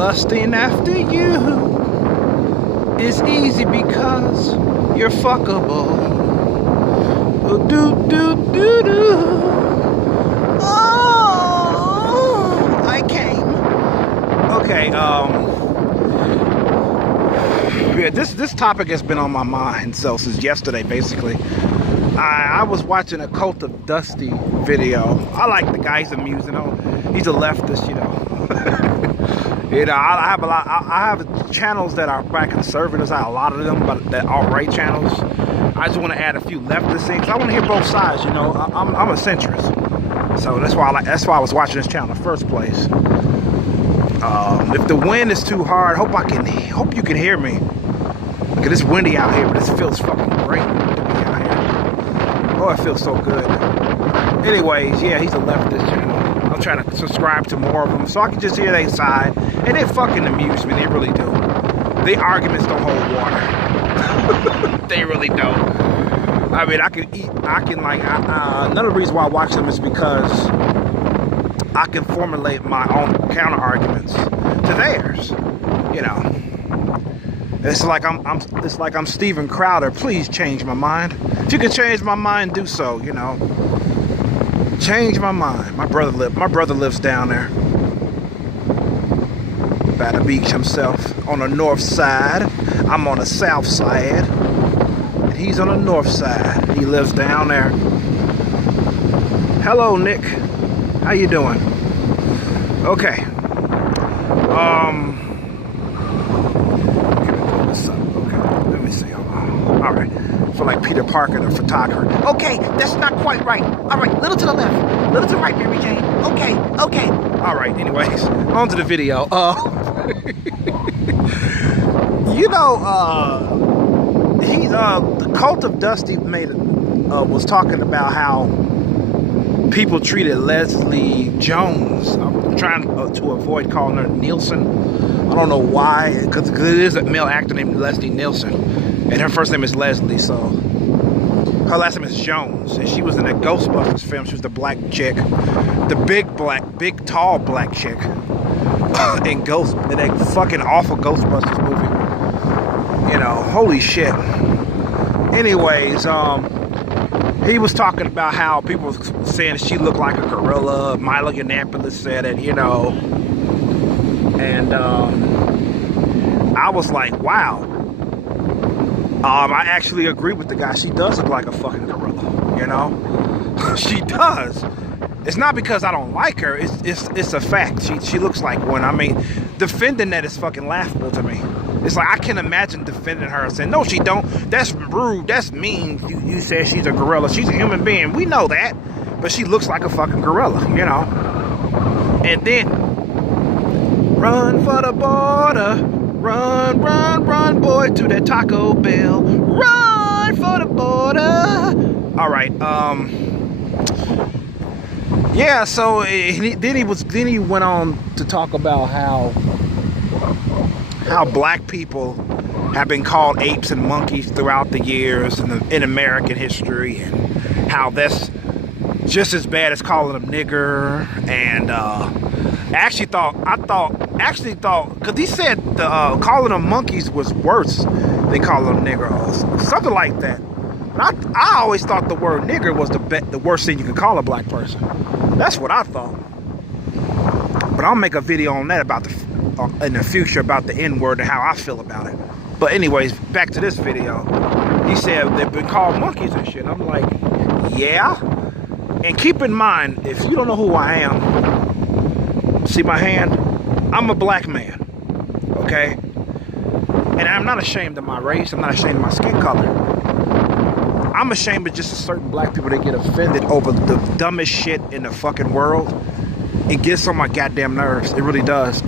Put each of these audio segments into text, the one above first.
Lusting after you is easy because you're fuckable. Oh, do do do do. Oh, I came. Okay, yeah, this topic has been on my mind since yesterday, basically. I was watching a Cult of Dusty video. I like the guy, he's amusing. He's a leftist, you know. You know, I have channels that are black conservatives. I have a lot of them, but that alt-right channels. I just want to add a few leftist things. I want to hear both sides, you know. I'm a centrist, so that's why I was watching this channel in the first place. If the wind is too hard, hope you can hear me. Look at this windy out here, but this feels fucking great to be out here. Oh, it feels so good. Anyways, yeah, he's a leftist channel. I'm trying to subscribe to more of them so I can just hear their side, and they fucking amuse me. They really do. The arguments don't hold water. They really don't. I mean, another reason why I watch them is because I can formulate my own counter arguments to theirs. You know, it's like I'm Steven Crowder. Please change my mind. If you can change my mind, do so. You know, change my mind. My brother lives down there by the beach himself on the north side. I'm on the south side, and he's on the north side. He lives down there. Hello, Nick. How you doing? Okay. Okay, let me see. All right. I feel like Peter Parker, the photographer. Okay, that's not quite right. All right, little to the left, little to the right, Mary Jane. Okay. All right. Anyways, on to the video. You know, the Cult of Dusty was talking about how people treated Leslie Jones. I'm trying to avoid calling her Nielsen. I don't know why, because it is a male actor named Leslie Nielsen, and her first name is Leslie, so her last name is Jones, and she was in that Ghostbusters film. She was the black chick, the big tall black chick in that fucking awful Ghostbusters movie. You know, holy shit. Anyways, he was talking about how people were saying she looked like a gorilla. Milo Yiannopoulos said it, you know. And I was like, wow. I actually agree with the guy. She does look like a fucking gorilla, you know? She does. It's not because I don't like her. It's a fact. She looks like one. I mean, defending that is fucking laughable to me. It's like I can imagine defending her and saying, no, she don't. That's rude. That's mean. You said she's a gorilla. She's a human being. We know that. But she looks like a fucking gorilla, you know. And then, run for the border. Run, run, run, boy, to that Taco Bell. Run for the border. All right. Yeah. So then he went on to talk about how black people have been called apes and monkeys throughout the years in American history, and how that's just as bad as calling them nigger. And I actually thought, because he said calling them monkeys was worse than calling them niggers, something like that. But I always thought the word nigger was the worst thing you could call a black person. That's what I thought. But I'll make a video on that in the future about the N-word and how I feel about it. But anyways, back to this video. He said they've been called monkeys and shit. I'm like, yeah. And keep in mind, if you don't know who I am, see my hand? I'm a black man, okay? And I'm not ashamed of my race. I'm not ashamed of my skin color. I'm ashamed of just certain black people that get offended over the dumbest shit in the fucking world. It gets on my goddamn nerves. It really does.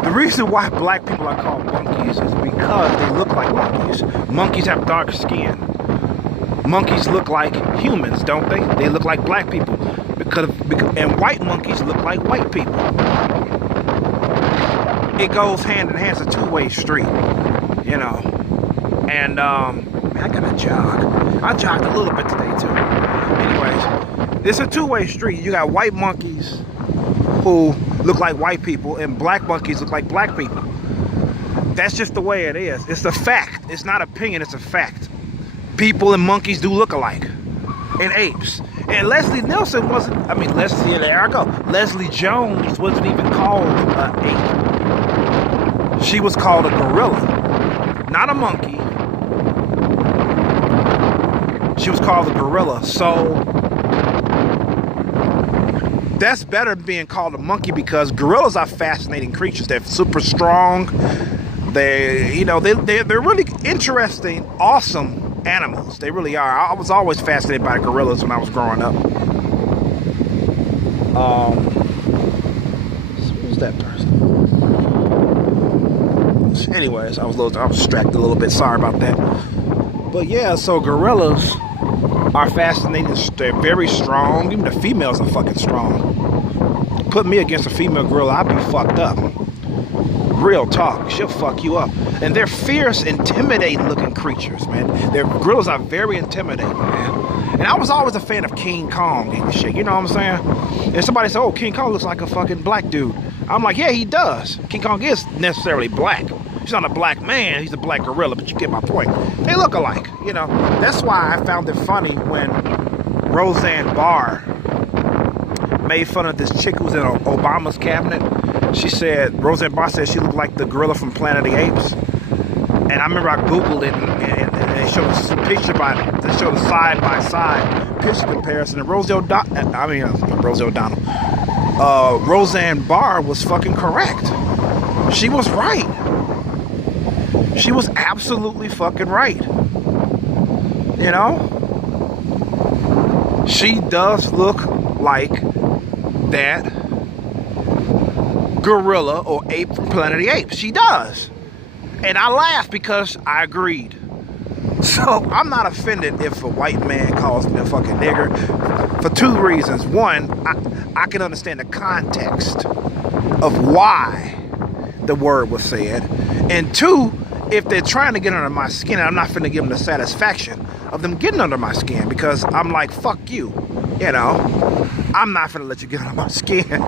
The reason why black people are called monkeys is because they look like monkeys. Monkeys have dark skin. Monkeys look like humans, don't they? They look like black people. And white monkeys look like white people. It goes hand in hand. It's a two-way street, you know. And I gotta jog. I jogged a little bit today too. Anyways, it's a two-way street. You got white monkeys who look like white people and black monkeys look like black people. That's just the way it is. It's a fact. It's not opinion, it's a fact. People and monkeys do look alike. And apes. And Leslie Nielsen wasn't, there I go. Leslie Jones wasn't even called an ape. She was called a gorilla. Not a monkey. She was called a gorilla. So that's better than being called a monkey, because gorillas are fascinating creatures. They're super strong. They're really interesting, awesome animals. They really are. I was always fascinated by gorillas when I was growing up. Who's that person? Anyways, I was distracted a little bit. Sorry about that. But yeah, so gorillas are fascinating. They're very strong. Even the females are fucking strong. Put me against a female gorilla, I'd be fucked up. Real talk. She'll fuck you up. And they're fierce, intimidating looking creatures, man. Gorillas are very intimidating, man. And I was always a fan of King Kong and shit. You know what I'm saying? And somebody said, oh, King Kong looks like a fucking black dude. I'm like, yeah, he does. King Kong is necessarily black. He's not a black man, he's a black gorilla, but you get my point. They look alike, you know. That's why I found it funny when Roseanne Barr made fun of this chick who was in Obama's cabinet. Roseanne Barr said she looked like the gorilla from Planet of the Apes. And I remember I Googled it and they showed a picture they showed a side-by-side picture comparison. And Roseanne Barr was fucking correct. She was right. She was absolutely fucking right. You know? She does look like that gorilla or ape from Planet of the Apes. She does. And I laugh because I agreed. So I'm not offended if a white man calls me a fucking nigger for two reasons. One, I can understand the context of why the word was said. And two, if they're trying to get under my skin, I'm not finna give them the satisfaction of them getting under my skin, because I'm like, fuck you. You know, I'm not finna let you get under my skin.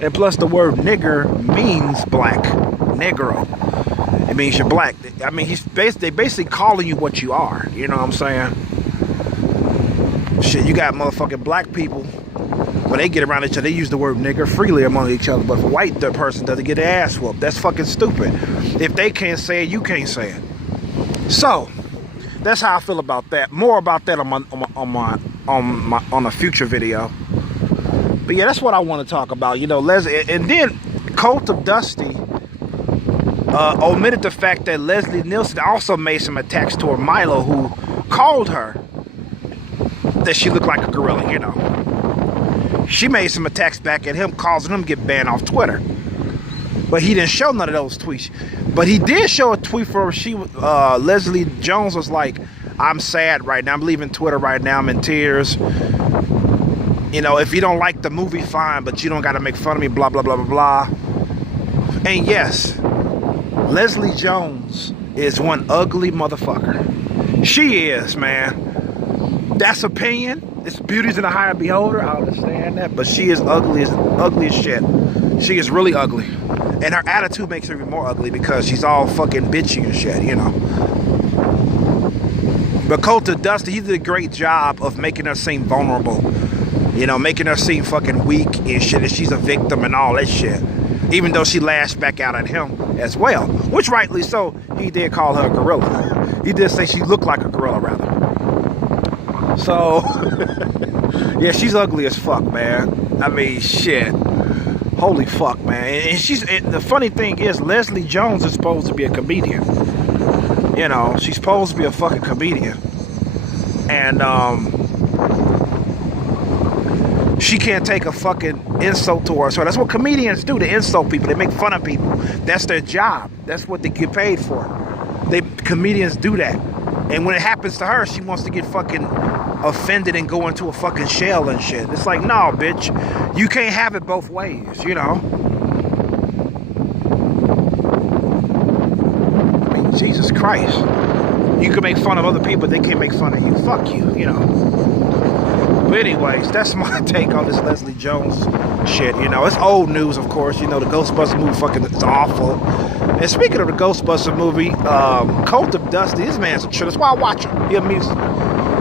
And plus the word nigger means black. Negro. It means you're black. I mean, they basically calling you what you are. You know what I'm saying? Shit, you got motherfucking black people, when they get around each other, they use the word nigger freely among each other. But if a white person doesn't get their ass whooped, that's fucking stupid. If they can't say it, you can't say it. So that's how I feel about that. More about that on a future video. But yeah, that's what I want to talk about. You know, and then Cult of Dusty omitted the fact that Leslie Nielsen also made some attacks toward Milo, who called her that she looked like a gorilla, you know. She made some attacks back at him, causing him to get banned off Twitter. But he didn't show none of those tweets. But he did show a tweet where Leslie Jones was like, I'm sad right now. I'm leaving Twitter right now. I'm in tears. You know, if you don't like the movie, fine, but you don't got to make fun of me, blah, blah, blah, blah, blah. And yes, Leslie Jones is one ugly motherfucker. She is, man. That's opinion. It's beauty's in the eye of the beholder. I understand that. But she is ugly as shit. She is really ugly. And her attitude makes her even more ugly because she's all fucking bitchy and shit, you know. But Cult of Dusty, he did a great job of making her seem vulnerable. You know, making her seem fucking weak and shit. And she's a victim and all that shit. Even though she lashed back out at him as well. Which rightly so, he did call her a gorilla. He did say she looked like a gorilla, rather. So, yeah, she's ugly as fuck, man. I mean, shit. Holy fuck, man. And the funny thing is, Leslie Jones is supposed to be a comedian. You know, she's supposed to be a fucking comedian. And, she can't take a fucking insult to her. So that's what comedians do. They insult people. They make fun of people. That's their job. That's what they get paid for. Comedians do that. And when it happens to her, she wants to get fucking offended and go into a fucking shell and shit. It's like, no, bitch. You can't have it both ways, you know? I mean, Jesus Christ. You can make fun of other people, they can't make fun of you. Fuck you, you know? But anyways, that's my take on this Leslie Jones shit. You know, it's old news, of course. You know, the Ghostbusters movie fucking is awful. And speaking of the Ghostbusters movie, Cult of Dusty, this man's a trip. That's why I watch him.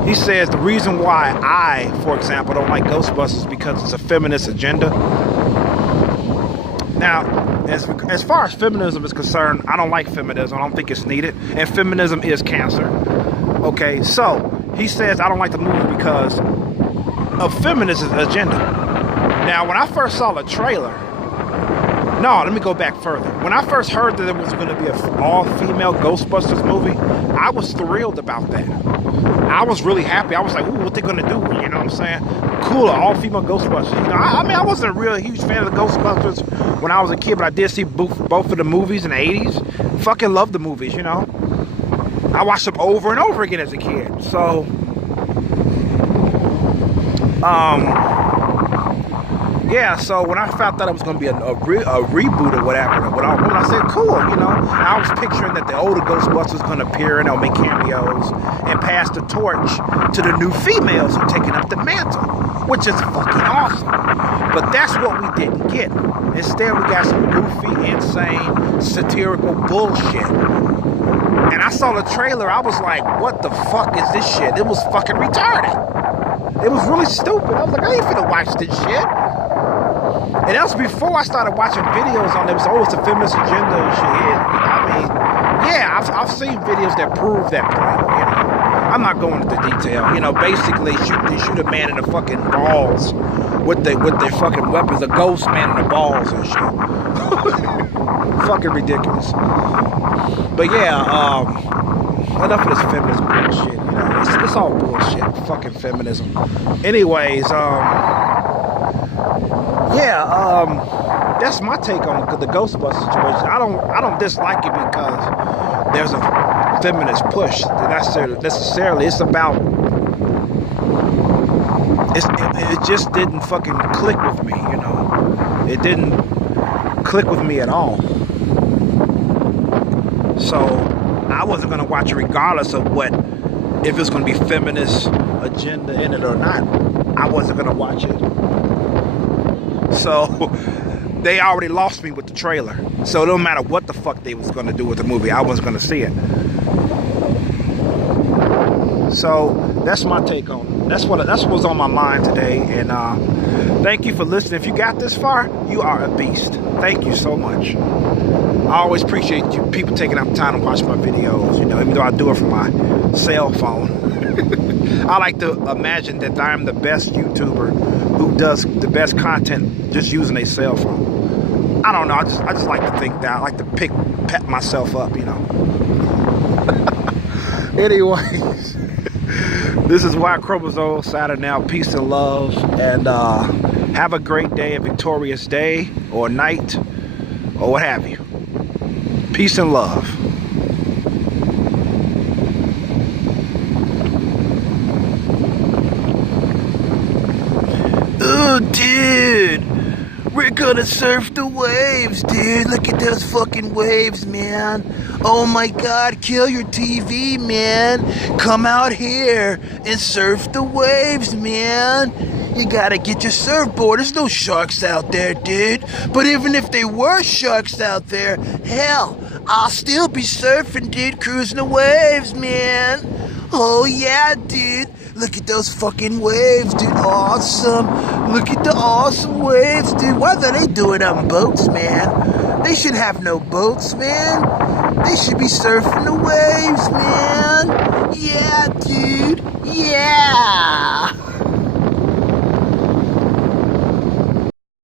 He says the reason why I, for example, don't like Ghostbusters is because it's a feminist agenda. Now, as far as feminism is concerned, I don't like feminism. I don't think it's needed. And feminism is cancer. Okay, so he says I don't like the movie because of feminist agenda. Now, when I first saw the trailer, no, let me go back further. When I first heard that there was going to be an all-female Ghostbusters movie, I was thrilled about that. I was really happy. I was like, ooh, what they going to do? You know what I'm saying? Cool, all-female Ghostbusters. You know, I mean, I wasn't a real huge fan of the Ghostbusters when I was a kid, but I did see both of the movies in the 80s. Fucking loved the movies, you know. I watched them over and over again as a kid. So, yeah, so when I found out it was going to be a reboot or whatever, when I said, cool, you know, I was picturing that the older Ghostbusters was going to appear and they'll make cameos and pass the torch to the new females who are taking up the mantle, which is fucking awesome. But that's what we didn't get. Instead, we got some goofy, insane, satirical bullshit. And I saw the trailer, I was like, what the fuck is this shit? It was fucking retarded. It was really stupid. I was like, I ain't finna watch this shit. And that was before I started watching videos on it. It was always a feminist agenda and shit. I mean, yeah, I've seen videos that prove that point, you know. I'm not going into detail. You know, basically, they shoot a man in the fucking balls with their fucking weapons. A ghost man in the balls and shit. Fucking ridiculous. But yeah, enough of this feminist bullshit. You know, it's all bullshit. Fucking feminism. Anyways, that's my take on the Ghostbusters situation. I don't dislike it because there's a feminist push. Necessarily, it's about. It just didn't fucking click with me. You know, it didn't click with me at all. So I wasn't gonna watch it regardless of if it's gonna be feminist agenda in it or not. I wasn't gonna watch it. So they already lost me with the trailer. So it don't matter what the fuck they was gonna do with the movie, I wasn't gonna see it. So that's my take on it. That's what was on my mind today. And thank you for listening. If you got this far, you are a beast. Thank you so much. I always appreciate you people taking up time to watch my videos, you know, even though I do it from my cell phone. I like to imagine that I'm the best YouTuber who does the best content just using a cell phone. I don't know, I just like to think that. I like to pet myself up, you know. Anyways, this is Y Chromosome signing out. Peace and love, and have a great day, a victorious day or night or what have you. Peace and love. Oh, dude, we're gonna surf the waves, dude. Look at those fucking waves, man. Oh my God, kill your TV, man. Come out here and surf the waves, man. You gotta get your surfboard. There's no sharks out there, dude. But even if there were sharks out there, hell, I'll still be surfing, dude, cruising the waves, man. Oh yeah, dude. Look at those fucking waves, dude. Awesome. Look at the awesome waves, dude. What are they doing on boats, man? They should have no boats, man. They should be surfing the waves, man. Yeah, dude. Yeah.